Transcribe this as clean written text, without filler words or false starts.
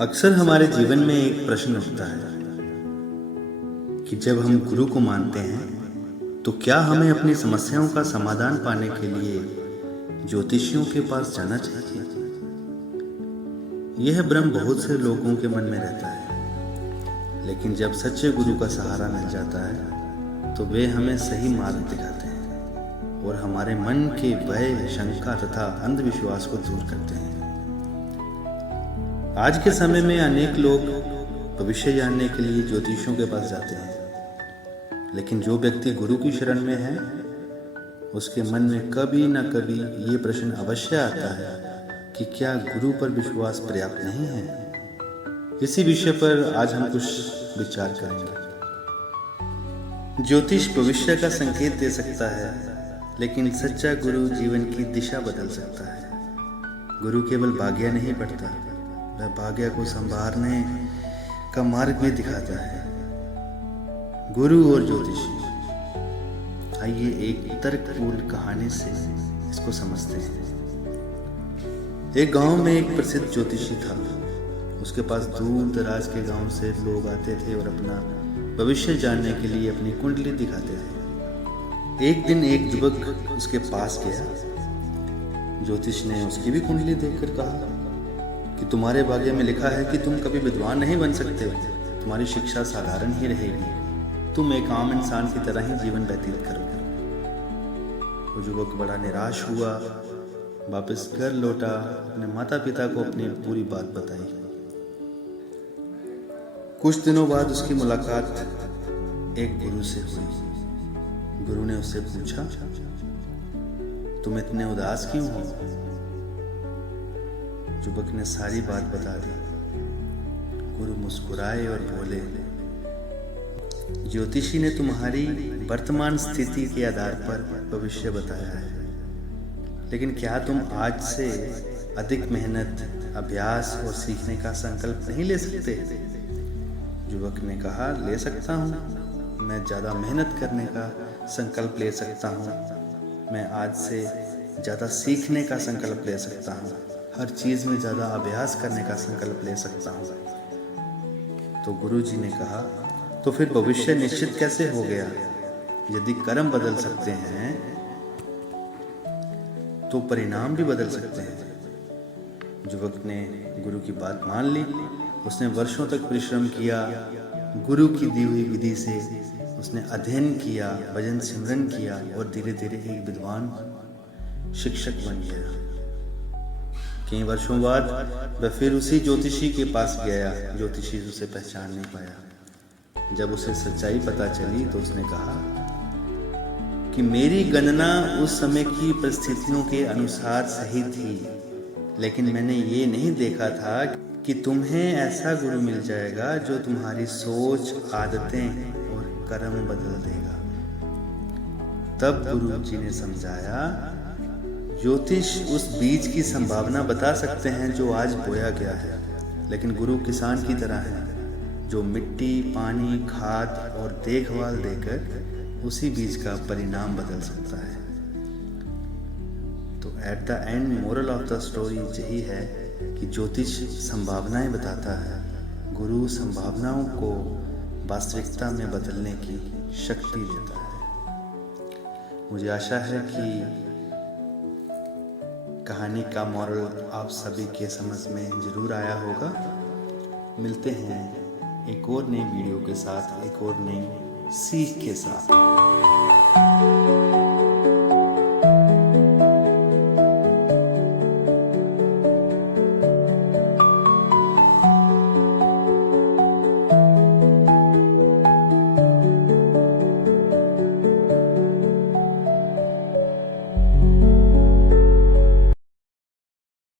अक्सर हमारे जीवन में एक प्रश्न उठता है कि जब हम गुरु को मानते हैं तो क्या हमें अपनी समस्याओं का समाधान पाने के लिए ज्योतिषियों के पास जाना चाहिए। यह भ्रम बहुत से लोगों के मन में रहता है, लेकिन जब सच्चे गुरु का सहारा मिल जाता है तो वे हमें सही मार्ग दिखाते हैं और हमारे मन के भय, शंका तथा अंधविश्वास को दूर करते हैं। आज के समय में अनेक लोग भविष्य जानने के लिए ज्योतिषियों के पास जाते हैं, लेकिन जो व्यक्ति गुरु की शरण में है उसके मन में कभी न कभी ये प्रश्न अवश्य आता है कि क्या गुरु पर विश्वास पर्याप्त नहीं है। इसी विषय पर आज हम कुछ विचार करेंगे। ज्योतिष भविष्य का संकेत दे सकता है, लेकिन सच्चा गुरु जीवन की दिशा बदल सकता है। गुरु केवल भाग्य नहीं पढ़ता, वह भाग्य को संभालने का मार्ग भी दिखाता है। गुरु और ज्योतिषी, आइए एक तर्कपूर्ण कहानी से इसको समझते हैं। एक गांव में एक प्रसिद्ध ज्योतिषी था। उसके पास दूर दराज के गांव से लोग आते थे और अपना भविष्य जानने के लिए अपनी कुंडली दिखाते थे। एक दिन एक युवक उसके पास गया। ज्योतिष ने उसकी भी कुंडली देखकर कहा कि तुम्हारे भाग्य में लिखा है कि तुम कभी विद्वान नहीं बन सकते, तुम्हारी शिक्षा साधारण ही रहेगी, तुम एक आम इंसान की तरह ही जीवन व्यतीत करोगे। वो युवक बड़ा निराश हुआ, वापस घर लौटा, अपने माता पिता को अपनी पूरी बात बताई। कुछ दिनों बाद उसकी मुलाकात एक गुरु से हुई। गुरु ने उससे पूछा, तुम इतने उदास क्यों हो? युवक ने सारी बात बता दी। गुरु मुस्कुराए और बोले, ज्योतिषी ने तुम्हारी वर्तमान स्थिति के आधार पर भविष्य बताया है, लेकिन क्या तुम आज से अधिक मेहनत, अभ्यास और सीखने का संकल्प नहीं ले सकते? युवक ने कहा, ले सकता हूँ, मैं ज़्यादा मेहनत करने का संकल्प ले सकता हूँ, मैं आज से ज़्यादा सीखने का संकल्प ले सकता हूँ, हर चीज़ में ज़्यादा अभ्यास करने का संकल्प ले सकता हूँ। तो गुरु जी ने कहा, तो फिर भविष्य निश्चित कैसे हो गया? यदि कर्म बदल सकते हैं तो परिणाम भी बदल सकते हैं। युवक ने गुरु की बात मान ली। उसने वर्षों तक परिश्रम किया। गुरु की दी हुई विधि से उसने अध्ययन किया, भजन सिमरन किया और धीरे धीरे एक विद्वान शिक्षक बन गया। कई वर्षों बाद वह फिर उसी ज्योतिषी के पास गया। ज्योतिषी उसे पहचान नहीं पाया। जब उसे सच्चाई पता चली तो उसने कहा कि मेरी गणना उस समय की परिस्थितियों के अनुसार सही थी, लेकिन मैंने ये नहीं देखा था कि तुम्हें ऐसा गुरु मिल जाएगा जो तुम्हारी सोच, आदतें और कर्म बदल देगा। तब गुरु जी ने समझाया, ज्योतिष उस बीज की संभावना बता सकते हैं जो आज बोया गया है, लेकिन गुरु किसान की तरह है जो मिट्टी, पानी, खाद और देखभाल देकर उसी बीज का परिणाम बदल सकता है। तो at the end moral of the story यही है कि ज्योतिष संभावनाएं बताता है, गुरु संभावनाओं को वास्तविकता में बदलने की शक्ति देता है। मुझे आशा है कि कहानी का मॉरल आप सभी के समझ में जरूर आया होगा। मिलते हैं एक और नई वीडियो के साथ, एक और नई सीख के साथ।